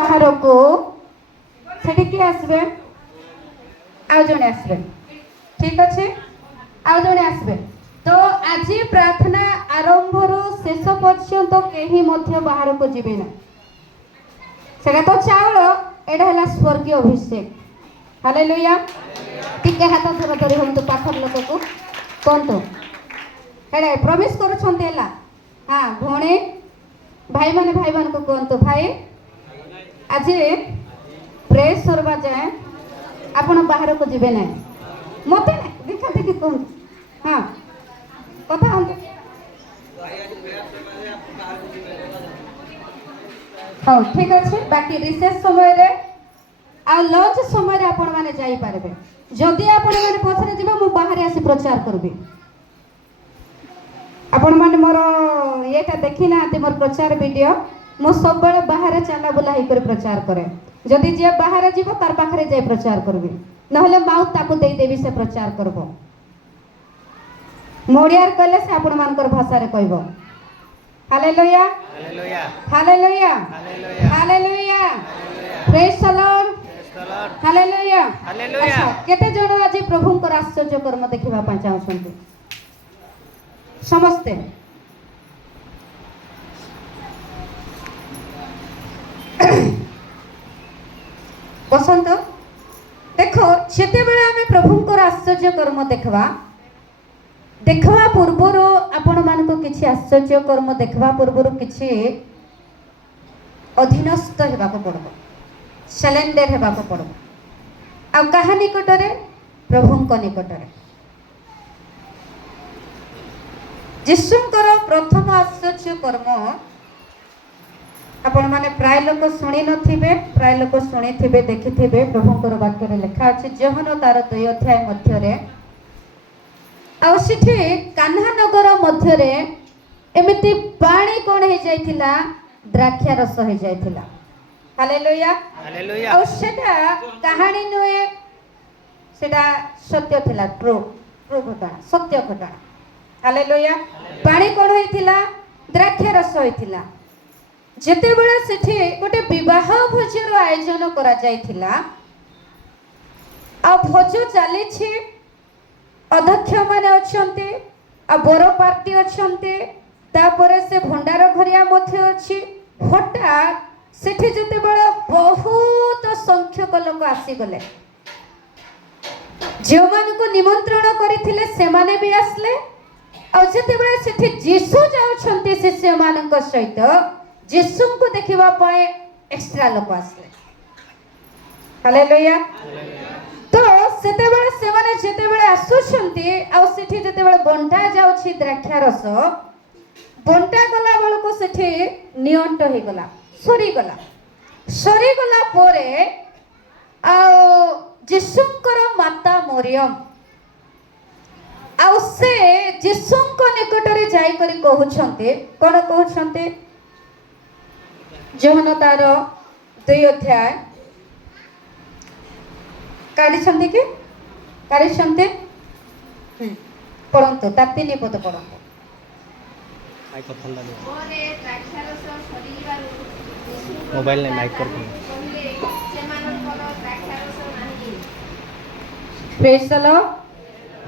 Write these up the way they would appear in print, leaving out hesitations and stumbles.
ବାହାରକୁ ସେଠି କିଏ ଆସିବେ? ଆଉ ଜଣେ ଆସିବେ। ଠିକ ଅଛି, ଆଉ ଜଣେ ଆସିବେ। ତ ଆଜି ପ୍ରାର୍ଥନା ଆରମ୍ଭରୁ ଶେଷ ପର୍ଯ୍ୟନ୍ତ କେହି ମଧ୍ୟ ବାହାରକୁ ଯିବେ ନା। ସେଟା ତ ଚାଉଳ, ଏଇଟା ହେଲା ସ୍ୱର୍ଗୀୟ ଅଭିଷେକ। ହାଲେଲୁୟା। ଟିକେ ହାତ ଧର ଧରି ହୁଅନ୍ତୁ ପାଖର ଲୋକକୁ କୁହନ୍ତୁ ହେଲେ ପ୍ରବେଶ କରୁଛନ୍ତି ହେଲା। ହଁ ଭଉଣୀ ଭାଇମାନେ ଭାଇମାନଙ୍କୁ କୁହନ୍ତୁ, ଭାଇ ଆଜି ପ୍ରେସ୍ ସରିବା ଯାଏଁ ଆପଣ ବାହାରକୁ ଯିବେ ନାହିଁ। ମୋତେ ଦେଖା ଦେଖି କୁହନ୍ତୁ, ହଁ କଥା ହୁଅନ୍ତୁ। ହଉ ଠିକ ଅଛି, ବାକି ରିସେସ୍ ସମୟରେ ଆଉ ଲଞ୍ଚ ସମୟରେ ଆପଣମାନେ ଯାଇପାରିବେ। ଯଦି ଆପଣମାନେ ପଛରେ ଯିବେ ମୁଁ ବାହାରେ ଆସି ପ୍ରଚାର କରିବି। ଆପଣମାନେ ମୋର ଇଏଟା ଦେଖିନାହାନ୍ତି ମୋର ପ୍ରଚାର ଭିଡ଼ିଓ। ମୁଁ ସବୁବେଳେ ବାହାରେ ଚାଲା ବୁଲା ହେଇକରି ପ୍ରଚାର କରେ। ଯଦି ଯିଏ ବାହାରେ ଯିବ ତାର ପାଖରେ ଯାଇ ପ୍ରଚାର କରିବି, ନହେଲେ ମାଉଥ ତାକୁ ଦେଇଦେବି, ସେ ପ୍ରଚାର କରିବ। ମୁଁ ଓଡ଼ିଆରେ କହିଲେ ସେ ଆପଣମାନଙ୍କର ଭାଷାରେ କହିବ। ହାଲେଲୁୟା ହାଲେଲୁୟା ହାଲେଲୁୟା ପ୍ରେଜ୍ ଦ ଲର୍ଡ ହାଲେଲୁୟା। ଆଚ୍ଛା, କେତେ ଜଣ ଆଜି ପ୍ରଭୁଙ୍କର ଆଶ୍ଚର୍ଯ୍ୟ କର୍ମ ଦେଖିବା ପାଇଁ ଚାହୁଁଛନ୍ତି? ସମସ୍ତେ? ବସନ୍ତ ଦେଖ, ଯେତେବେଳେ ଆମେ ପ୍ରଭୁଙ୍କର ଆଶ୍ଚର୍ଯ୍ୟ କର୍ମ ଦେଖିବା ପୂର୍ବରୁ ଆପଣମାନଙ୍କୁ କିଛି ଆଶ୍ଚର୍ଯ୍ୟ କର୍ମ ଦେଖିବା ପୂର୍ବରୁ କିଛି ଅଧୀନସ୍ଥ ହେବାକୁ ପଡ଼ିବ, ସାରେଣ୍ଡର ହେବାକୁ ପଡ଼ିବ। ଆଉ କାହା ନିକଟରେ? ପ୍ରଭୁଙ୍କ ନିକଟରେ। ଯୀଶୁଙ୍କର ପ୍ରଥମ ଆଶ୍ଚର୍ଯ୍ୟ କର୍ମ ଆପଣମାନେ ପ୍ରାୟ ଲୋକ ଶୁଣି ନଥିବେ, ପ୍ରାୟ ଲୋକ ଶୁଣିଥିବେ, ଦେଖିଥିବେ। ପ୍ରଭୁଙ୍କର ବାକ୍ୟରେ ଲେଖା ଅଛି ଯୋହନ ତାର 2 ଅଧ୍ୟାୟ ମଧ୍ୟରେ, ଆଉ ସେଠି କାହ୍ନା ନଗର ମଧ୍ୟରେ ଏମିତି ପାଣି କଣ ହେଇଯାଇଥିଲା? ଦ୍ରାକ୍ଷା ରସ ହେଇଯାଇଥିଲା। ହାଲେଲୁୟା। ଆଉ ସେଟା କାହାଣୀ ନୁହେଁ, ସେଟା ସତ୍ୟ ଥିଲା। ଟ୍ରୁ ଘଟଣା, ସତ୍ୟ ଘଟଣା। ହାଲେଲୁୟା। ପାଣି କଣ ହେଇଥିଲା? ଦ୍ରାକ୍ଷା ରସ ହେଇଥିଲା। ଯେତେବେଳେ ସେଠି ଗୋଟେ ବିବାହ ଭୋଜର ଆୟୋଜନ କରାଯାଇଥିଲା, ଆଉ ଭୋଜ ଚାଲିଛି, ଅଧ୍ୟକ୍ଷ ମାନେ ଅଛନ୍ତି, ଆଉ ବର ପାର୍ଟି ଅଛନ୍ତି, ତାପରେ ସେ ଭଣ୍ଡାର ଘରିଆ ମଧ୍ୟ ଅଛି। ହଠାତ୍ ସେଠି ଯେତେବେଳେ ବହୁତ ସଂଖ୍ୟକ ଲୋକ ଆସିଗଲେ, ଯେଉଁମାନଙ୍କୁ ନିମନ୍ତ୍ରଣ କରିଥିଲେ ସେମାନେ ବି ଆସିଲେ, ଆଉ ଯେତେବେଳେ ସେଠି ଯୀଶୁ ଯାଉଛନ୍ତି ଶିଷ୍ୟମାନଙ୍କ ସହିତ, ଯୀଶୁଙ୍କୁ ଦେଖିବା ପାଇଁ ଏକ୍ସଟ୍ରା ଲୋକ ଆସିଲେ। ହାଲେଲୁୟା। ତ ସେତେବେଳେ ସେମାନେ ଯେତେବେଳେ ଆସୁଛନ୍ତି, ଆଉ ସେଠି ଯେତେବେଳେ ବଣ୍ଟା ଯାଉଛି ଦ୍ରାକ୍ଷା ରସ, ବଣ୍ଟା ଗଲା ବେଳକୁ ସେଠି ନିଅଣ୍ଟ ହେଇଗଲା, ସରିଗଲା ପରେ ଆଉ ଯୀଶୁଙ୍କର ମାତା ମରିୟମ ଆଉ ସେ ଯୀଶୁଙ୍କ ନିକଟରେ ଯାଇକରି କହୁଛନ୍ତି, କଣ କହୁଛନ୍ତି? ଯୋହନ ତାର 2 ଅଧ୍ୟାୟ କାଢିଛନ୍ତି କି? କାଢିଛନ୍ତି? ପଢନ୍ତୁ, ତା 3 ପଦ ପଢନ୍ତୁ। ମୋବାଇଲ ନେ ମାଇକ୍ କରି ପ୍ରେଜ୍ ଦ ଲର୍ଡ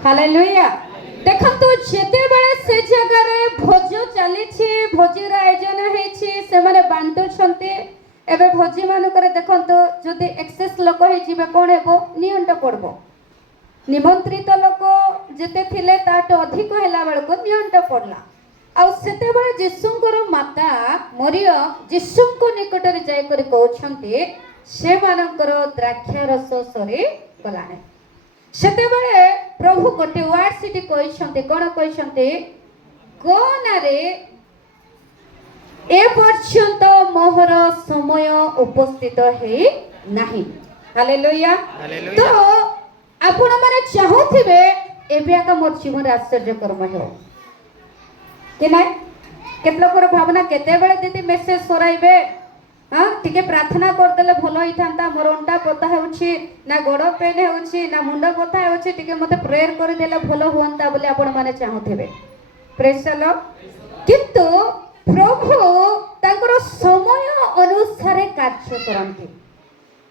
ହାଲେଲୁୟା। ଦେଖନ୍ତୁ, ଯେତେବେଳେ ସେ ଜାଗାରେ ଭୋଜ ଚାଲିଛି, ଭୋଜିର ଆୟୋଜନ ହେଇଛି, ସେମାନେ ବାଣ୍ଟୁଛନ୍ତି। ଏବେ ଭୋଜି ମାନଙ୍କରେ ଦେଖନ୍ତୁ, ଯଦି ଏକ୍ସେସ୍ ଲୋକ ହେଇଯିବେ କଣ ହେବ? ନିଅଣ୍ଟ ପଡିବ। ନିମନ୍ତ୍ରିତ ଲୋକ ଯେତେ ଥିଲେ ତାଠୁ ଅଧିକ ହେଲା ବେଳକୁ ନିଅଣ୍ଟ ପଡିଲା। ଆଉ ସେତେବେଳେ ଯୀଶୁଙ୍କର ମାତା ମରିୟମ ଯୀଶୁଙ୍କ ନିକଟରେ ଯାଇକରି କହୁଛନ୍ତି ସେମାନଙ୍କର ଦ୍ରାକ୍ଷା ରସ ସରି ଗଲାଣି। ସେତେବେଳେ ପ୍ରଭୁ ଗୋଟେ ୱାର୍ଡ ସେଠି କହିଛନ୍ତି, କଣ କହିଛନ୍ତି? ଗନାରେ ଏ ପର୍ଯ୍ୟନ୍ତ ମୋହର ସମୟ ଉପସ୍ଥିତ ହେଇ ନାହିଁ। ହାଲେଲୁୟା। ତ ଆପଣମାନେ ଚାହୁଁଥିବେ ଏବେ ଆକା ମୋର ଜୀବନରେ ଆଶ୍ଚର୍ଯ୍ୟ କର୍ମ ହେଉ କି ନାଇଁ? କେତେ ଲୋକର ଭାବନା, କେତେବେଳେ ଦିଦି ମେସେଜ ସରାଇବେ, ହଁ ଟିକେ ପ୍ରାର୍ଥନା କରିଦେଲେ ଭଲ ହେଇଥାନ୍ତା, ମୋର ଅଣ୍ଟା ବଥା ହେଉଛି, ନା ଗୋଡ଼ ପେନ୍ ହେଉଛି, ନା ମୁଣ୍ଡ ବଥା ହେଉଛି, ଟିକେ ମୋତେ ପ୍ରେୟର କରିଦେଲେ ଭଲ ହୁଅନ୍ତା ବୋଲି ଆପଣମାନେ ଚାହୁଁଥିବେ। ପ୍ରେଜ୍ ଦ ଲର୍ଡ। କିନ୍ତୁ प्रभु तांकर समय अनुसार कार्य करंती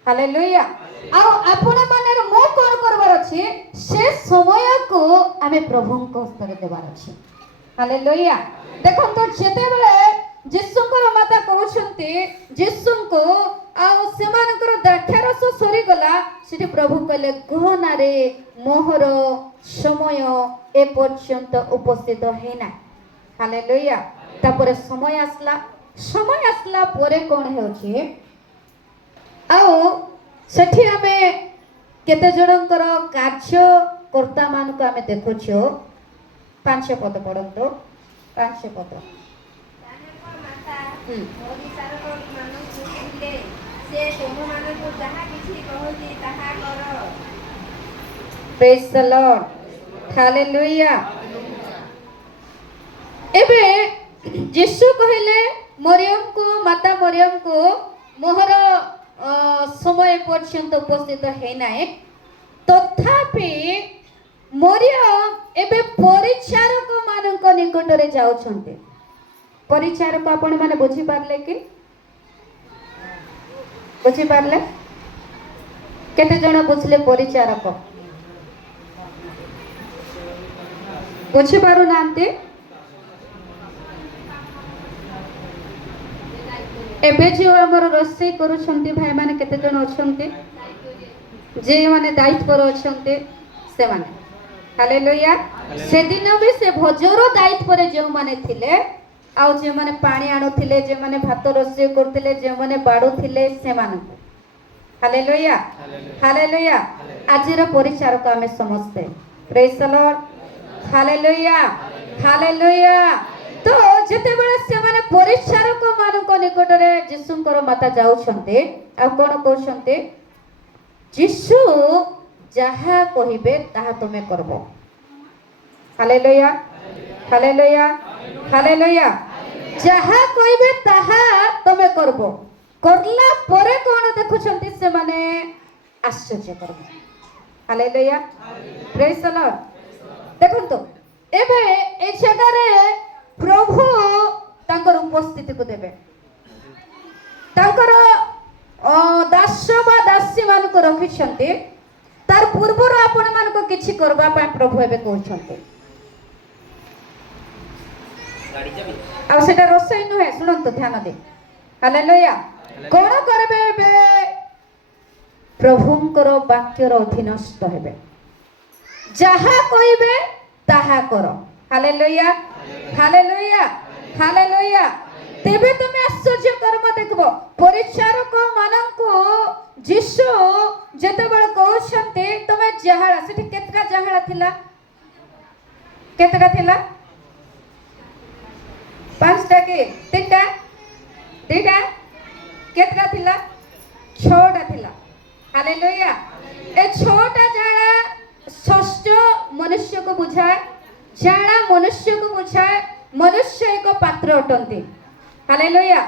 हालेलुया आ आपण माने मो कोन करबार अछि से समय को हमें प्रभु को हस्ते देबार अछि हालेलुया देखो तो जेते बेले यीशुଙ୍କର माता कहउछंती यीशुଙ୍କୁ ଆଉ ସେମାନଙ୍କର ଦ୍ରାକ୍ଷାରସ ସରିଗଲା ସେଠି ପ୍ରଭୁ କହିଲେ ଗହନା ରେ ମୋହର ସମୟ ଏ ପର୍ଯ୍ୟନ୍ତ ଉପସ୍ଥିତ ହେଇନା ହାଲେଲୁୟା ତାପରେ ସମୟ ଆସିଲା ପରେ କଣ ହେଉଛି ଆଉ ସେଠି ଆମେ କେତେ ଜଣଙ୍କର କାର୍ଯ୍ୟକର୍ତ୍ତା ମାନଙ୍କୁ ଆମେ ଦେଖୁଛୁ 5 ପଦ ପଢନ୍ତୁ 5 ପଦ Praise the Lord. Hallelujah. एबे यीशु कहले मरियम को माता मरियम को मोहर समय पर्यंत उपस्थित है नाए तथापि मरियम एबे परिचारक मानक निकट रे जाउछन्ते परिचारक आपण माने बुझी पारले कि बुझी पारले केते जण बुझले परिचारक बुझी पारु नांते एबे जो हमर रोसई करूछन्ती भाई माने केते जण अछन्ती जे माने दायित्व रो अछन्ती से माने हालेलुया से दिन भी से भोजरो दायित्व रे जो माने थिले आउ जे माने पानी आणुथिले जे माने भात रोसई करथिले जे माने बाडुथिले से मानकु हालेलुया हालेलुया आजिर परिचारक आमे समझते praise the Lord hallelujah hallelujah तो जेते बेले से माने परिचारक मानक निकट रे यीशुଙ୍କର माता जाउछन्ते आ कोन कहउछन्ते यीशु जहा कहिबे ताहा तुमे करबो हालेलुया हालेलुया हालेलुया जहा कहिबे ताहा तुमे करबो करला परे कोन देखुछन्ती से माने आश्चर्य करबो हालेलुया प्रेज द लॉर्ड देखंतो एबे ए जगह रे प्रभु तांकर उपस्थिति को देबे तांकर दास बा दासी मान को रखिछन्ते तार पूर्वर आपण मान को किछि करबा पय प्रभु एबे कहउछन्ते आ सेटा रोसई नुहे सुनंतो ध्यान दे हालेलुया कोन करबे एबे प्रभुंकर वाक्यर अधीनस्थ हेबे जहा कहिबे ताहा करो हालेलुया हालेलुया हालेलुया तेबे तुम आश्चर्य कर्म देखबो परिचारक माननको यीशु जेतेबेले कहउछन्ते तमे जहाळा सेठी केतका जहाळा थिला केतका थिला 5टा के 3टा 2टा केतका थिला 6टा थिला हालेलुया ए 6टा जहाळा षष्ठ मनुष्य को बुझाए जाना मनुष्य को बुझाए मनुष्य एक पात्र अटंती हालेलुया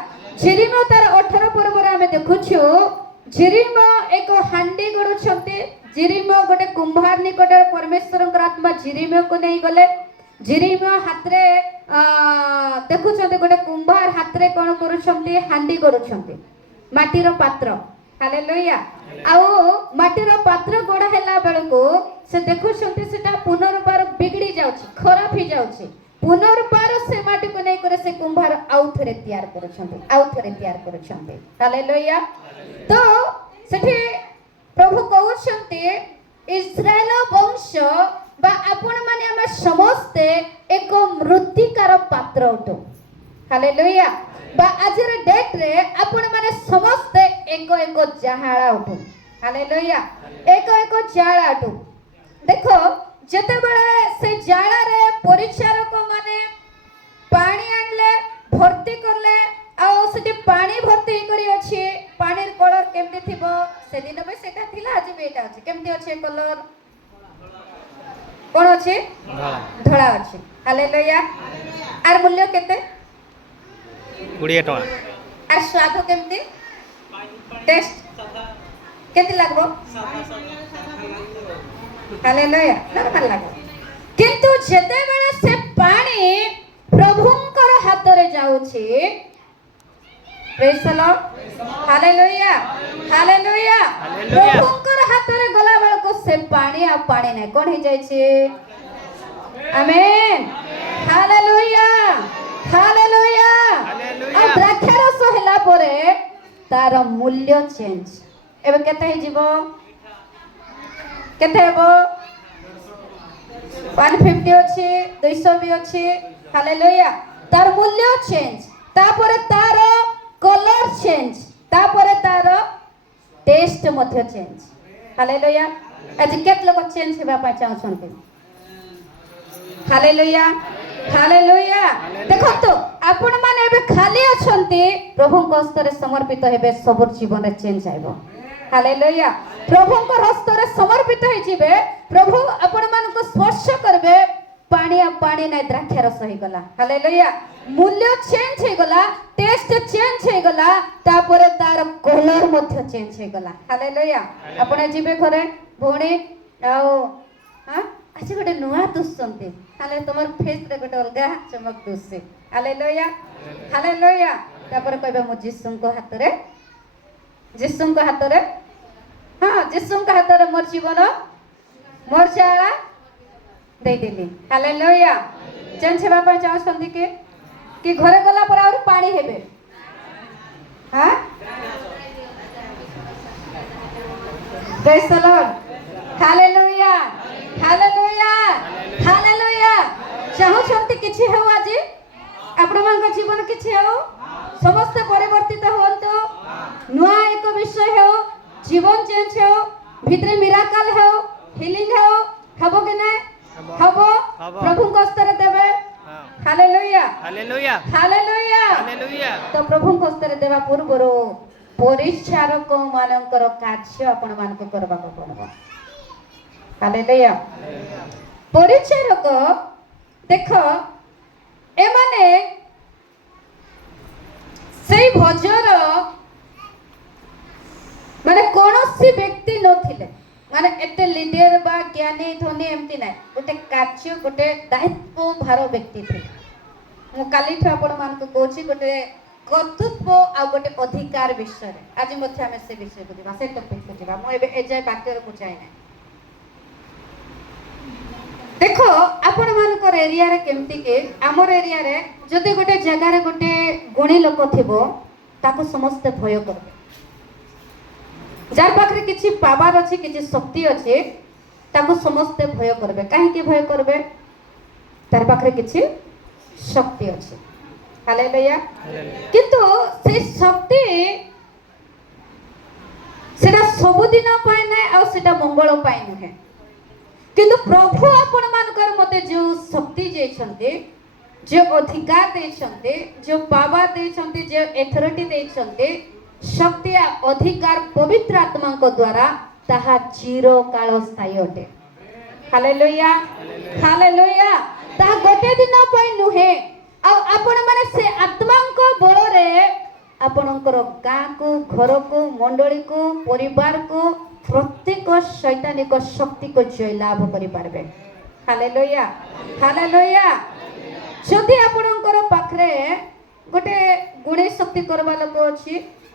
जिरिम तार 18 पर्व रे हमें देखुछु जिरिम एक हांडी गडुछंती जिरिम गोटे कुंभार निकट परमेश्वरकर आत्मा जिरिम को नहीं गले जिरिम हाथ रे देखुछंती गोटे कुंभार हाथ रे कोन करूछंती हांडी गडुछंती माटीर पात्र हालेलुया आउ माटीर पात्र गड़ा हैला बेलको से देखुछंती सेटा पुनर्बार बिगड़ी जाउची खराब ही जाउची पुनर्बार से माटी को नहीं करे से कुंभार आउ थरे तैयार करूछंती हालेलुया तो सेठी प्रभु कहउछंती इस्राएल वंश बा आपण माने हम समस्त एक मृत्तिकार पात्र उठो हालेलुया बा आजर डेट रे आपण माने समस्त एक एक जहाळा उठो हालेलुया एक एक जाळा उठो देखो जेते बेले से जाळा रे परिचारक माने पानी आनले भर्ती करले आ सेठी पानी भर्ती करी अछि पानीर कलर केमते थिबो से दिन बे सेटा थिला आज बेटा अछि केमते अछि कलर कोन अछि धळा अछि हालेलुया आर मूल्य केते 20 टका आर स्वाद केमते टेस्ट केते लागबो हालेलुया नॉर्मल लागो किंतु जेते बेले से पानी प्रभुंकर ହାତରେ ଯାଉଛି। ପ୍ରେଜ୍ ଦ ଲର୍ଡ, ହାଲେଲୁୟା ହାଲେଲୁୟା। ହାଲେଲୁୟା। ପ୍ରଭୁଙ୍କର ହାତରେ ଗଲା ବେଳକୁ ସେ ପାଣି ଆଉ ପାଣି ନାହିଁ, କଣ ହେଇଯାଇଛି? ଆମେନ୍, ହାଲେଲୁୟା ହାଲେଲୁୟା। ହାଲେଲୁୟା। ଆଉ ଦ୍ରାକ୍ଷାରସ ହେଲା ପରେ ତାର ମୂଲ୍ୟ ଚେଞ୍ଜ। ଏବେ କେତେ ହେଇଯିବ? କେତେ ହେବ? 150 ଅଛି, 200 ବି ଅଛି। ହାଲେଲୁୟା। ତାର ମୂଲ୍ୟ ଚେଞ୍ଜ, ତାପରେ ତାର କଲର ଚେଞ୍ଜ, ତାପରେ ତାର ଟେଷ୍ଟ ମଧ୍ୟ ଚେଞ୍ଜ। ହାଲେଲୁୟା। ଆଜି କେତେ ଲୋକ ଚେଞ୍ଜ ହେବା ପାଇଁ ଚାହୁଁଛନ୍ତି? Hallelujah hallelujah. ଦେଖନ୍ତୁ, ଆପଣ ମାନେ ଏବେ ଖାଲି ଅଛନ୍ତି, ପ୍ରଭୁଙ୍କ ହସ୍ତରେ ସମର୍ପିତ ହେବେ, ସବୁ ଜୀବନରେ ଚେଞ୍ଜ ଆଇବ। ହାଲେଲୁୟା। ପ୍ରଭୁଙ୍କ ହସ୍ତରେ ସମର୍ପିତ ହେଇଯିବେ, ପ୍ରଭୁ ଆପଣ ମାନଙ୍କୁ ସ୍ପର୍ଶ କରିବେ, ପାଣି ଆଉ ପାଣି ନାହିଁ, ଦ୍ରାକ୍ଷାରସ ହେଇଗଲା। ହାଲେଲୁୟା। ମୂଲ୍ୟ ଚେଞ୍ଜ ହେଇଗଲା, ଟେଷ୍ଟ ଚେଞ୍ଜ ହେଇଗଲା, ତାପରେ ତାର କଲର ମଧ୍ୟ ଚେଞ୍ଜ ହେଇଗଲା। ହାଲେଲୁୟା। ଆପଣ ଯିବେ ଘରେ, ଭଉଣୀ ଆଉ ଆଜି ଗୋଟେ ନୂଆ ଦୁଶନ୍ତି, ହେଲେ ତମର ଫେସରେ ଗୋଟେ ଅଲଗା ଚମକ ଦୁଶେ। Hallelujah hallelujah. ତାପରେ କହିବେ ମୁଁ ଯୀଶୁଙ୍କ ହାତରେ, ଯୀଶୁଙ୍କ ହାତରେ, ହଁ ଯୀଶୁଙ୍କ ହାତରେ ମୋର ଜୀବନ, ମୋର ଚାଳା ଦେଇଦେଲି। ହାଲେଲୁୟା। ଚେଞ୍ଜ ହେବା ପାଇଁ ଚାହୁଁଛନ୍ତି କି ଘରେ ଗଲା ପରେ ଆହୁରି ପାଣି ହେବେ? ପ୍ରେଜ୍ ଦ ଲର୍ଡ, ହାଲେଲୁୟା ହାଲେଲୁୟା ହାଲେଲୁୟା। ଚାହୁଁଛନ୍ତି କିଛି ହେଉ, ଆଜି ଆପଣମାନଙ୍କ ଜୀବନ କିଛି ହେଉ, ସମସ୍ତେ ପରିବର୍ତ୍ତିତ ହୁଅନ୍ତୁ, ନୂଆ ଏକ ବିଷୟ ହେଉ, ଜୀବନ ଚେଞ୍ଜ ହେଉ, ଭିତରେ ମିରାକଲ ହେଉ, ହିଲିଂ ହେଉ, ହବ କି ନାହିଁ? ହବ। ପ୍ରଭୁଙ୍କ ହସ୍ତରେ ଦେବେ। Hallelujah hallelujah. ହାଲେଲୁୟା। ହାଲେଲୁୟା। ତ ପ୍ରଭୁଙ୍କ ହସ୍ତରେ ଦେବା ପୂର୍ବରୁ ପରିଚାରକ ମାନଙ୍କର କାର୍ଯ୍ୟ ଆପଣ ମାନଙ୍କୁ କରିବାକୁ ପଡିବ। ହାଲେଲୁୟା। ପରିଚାରକ, ଦେଖ ଏମାନେ ସେଇ ଭୋଜର ମାନେ କୌଣସି ବ୍ୟକ୍ତି ନଥିଲେ, ମାନେ ଏତେ ଲିଡର ବା ଜ୍ଞାନୀ ଧନୀ ଏମିତି ନାହିଁ, ଗୋଟେ କାର୍ଯ୍ୟ, ଗୋଟେ ଦାୟିତ୍ୱ ଭାର ବ୍ୟକ୍ତି ଥିଲେ। ମୁଁ କାଲିଠୁ ଆପଣ ମାନଙ୍କୁ କହୁଛି ଗୋଟେ କର୍ତ୍ତୃତ୍ୱ ଆଉ ଗୋଟେ ଅଧିକାର ବିଷୟରେ। ଆଜି ମଧ୍ୟ ଆମେ ସେ ବିଷୟକୁ ଯିବା, ସେ ଟପିକକୁ ଯିବା। ମୁଁ ଏବେ ଏଯାଏ ବାକ୍ୟରେ ବୁଝାଇ ନାହିଁ। ଦେଖ ଆପଣ ମାନଙ୍କର ଏରିଆରେ କେମିତି କି, ଆମର ଏରିଆରେ ଯଦି ଗୋଟେ ଜାଗାରେ ଗୋଟେ ଗୁଣୀ ଲୋକ ଥିବ, ତାକୁ ସମସ୍ତେ ଭୟ କରିବେ। ଯାର ପାଖରେ କିଛି ପାୱାର ଅଛି, କିଛି ଶକ୍ତି ଅଛି, ତାକୁ ସମସ୍ତେ ଭୟ କରିବେ। କାହିଁକି ଭୟ କରିବେ? ତାର ପାଖରେ କିଛି ଶକ୍ତି ଅଛି। ହାଲେଲୁୟା। କିନ୍ତୁ ସେ ଶକ୍ତି ସେଟା ସବୁଦିନ ପାଇଁ ନାହିଁ, ଆଉ ସେଟା ମଙ୍ଗଳ ପାଇଁ ନୁହେଁ। କିନ୍ତୁ ପ୍ରଭୁ ଆପଣ ମାନଙ୍କର ମତେ ଯୋଉ ଶକ୍ତି ଦେଇଛନ୍ତି, ଯୋଉ ଅଧିକାର ଦେଇଛନ୍ତି, ଯୋଉ ପାୱାର ଦେଇଛନ୍ତି, ଯୋଉ ଅଥରିଟି ଦେଇଛନ୍ତି, ଶକ୍ତି ଅଧିକାର ପବିତ୍ର ଆତ୍ମାଙ୍କ ଦ୍ୱାରା, ତାହା ଚିରକାଳ ସ୍ଥାୟୀ ଅଟେ। Hallelujah hallelujah. ତାହା ଗୋଟେ ଦିନ ପାଇଁ ନୁହେଁ। ଆଉ ଆପଣ ମାନେ ସେ ଆତ୍ମାଙ୍କ ବଳରେ ଆପଣଙ୍କର ଗାଁକୁ, ଘରକୁ, ମଣ୍ଡଳୀକୁ, ପରିବାରକୁ, ପ୍ରତ୍ୟେକ ଶୈତାନିକ ଶକ୍ତିକୁ ଜୟଲାଭ କରିପାରିବେ। Hallelujah hallelujah. ଯଦି ଆପଣଙ୍କର ପାଖରେ ଗୋଟେ ଗୁଣୀ ଶକ୍ତି କରିବା ଲୋକ ଅଛି,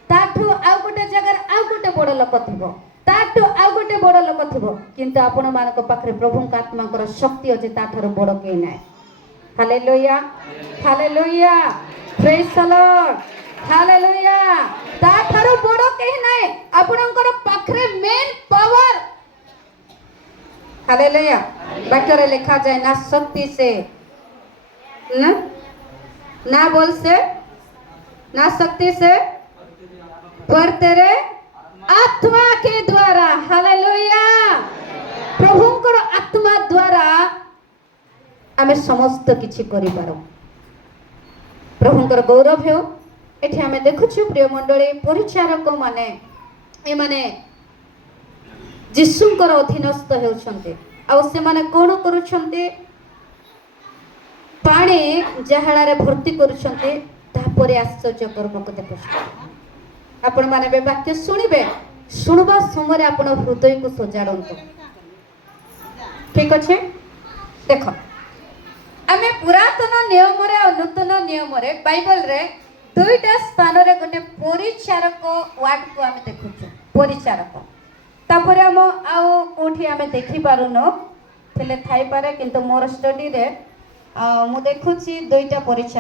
ତାଠୁ ଆଉ ଗୋଟେ ଜାଗାରେ ଆଉ ଗୋଟେ ବଡ଼ ଲୋକ ଥିବ, ତାଠୁ ଆଉ ଗୋଟେ ବଡ଼ ଲୋକ ଥିବ, କିନ୍ତୁ ଆପଣ ମାନଙ୍କ ପାଖରେ ପ୍ରଭୁଙ୍କ ଆତ୍ମାଙ୍କର ଶକ୍ତି ଅଛି, ତାଠାରୁ ବଡ଼ କେହି ନାହିଁ। Hallelujah hallelujah. ପ୍ରେଜ୍ ଦ ଲର୍ଡ, ହାଲେଲୁୟା। ତାଠାରୁ ବଡ଼ କେହି ନାହିଁ। ଆପଣଙ୍କର ପାଖରେ ମେନ୍ ପାୱାର, ହାଲେଲୁୟା, ବାକ୍ୟରେ ଲେଖା ଯାଏ, ନା शक्ति से ना बल से ना शक्ति से, पर तेरे आत्मा के द्वारा। हालेलुया। प्रभुଙ୍କର आत्मा द्वारा ଆମେ ସମସ୍ତ କିଛି କରିପାରୁ। ପ୍ରଭୁଙ୍କର ଗୌରବ ହେଉ। ଏଠି ଆମେ ଦେଖୁଛୁ ପ୍ରିୟ ମଣ୍ଡଳୀ, ପରିଚାରକ ମାନେ ଏମାନେ ଯୀଶୁଙ୍କର ଅଧୀନସ୍ଥ ହେଉଛନ୍ତି। ଆଉ ସେମାନେ କ'ଣ କରୁଛନ୍ତି? ପାଣି ଜାହାଳରେ ଭର୍ତ୍ତି କରୁଛନ୍ତି, ତାପରେ ଆଶ୍ଚର୍ଯ୍ୟ କର୍ମକୁ ଦେଖୁଛନ୍ତି। ଆପଣ ମାନେ ଏବେ ବାକ୍ୟ ଶୁଣିବେ, ଶୁଣିବା ସମୟରେ ଆପଣ ହୃଦୟକୁ ସଜାଡ଼ନ୍ତୁ। ଠିକ ଅଛି? ଦେଖ, आमे पुरातन नियम रे और नूतन नियम रे बाइबल रे दुईटा स्थान रे गोटे परिचारक वार्ड को आमे देखुछु परिचारक तापर हम आउ कोठी आमे देखि पारुनो थिले थाई पारे किंतु मोर स्टडी रे मु देखुछि दुईटा परिचारक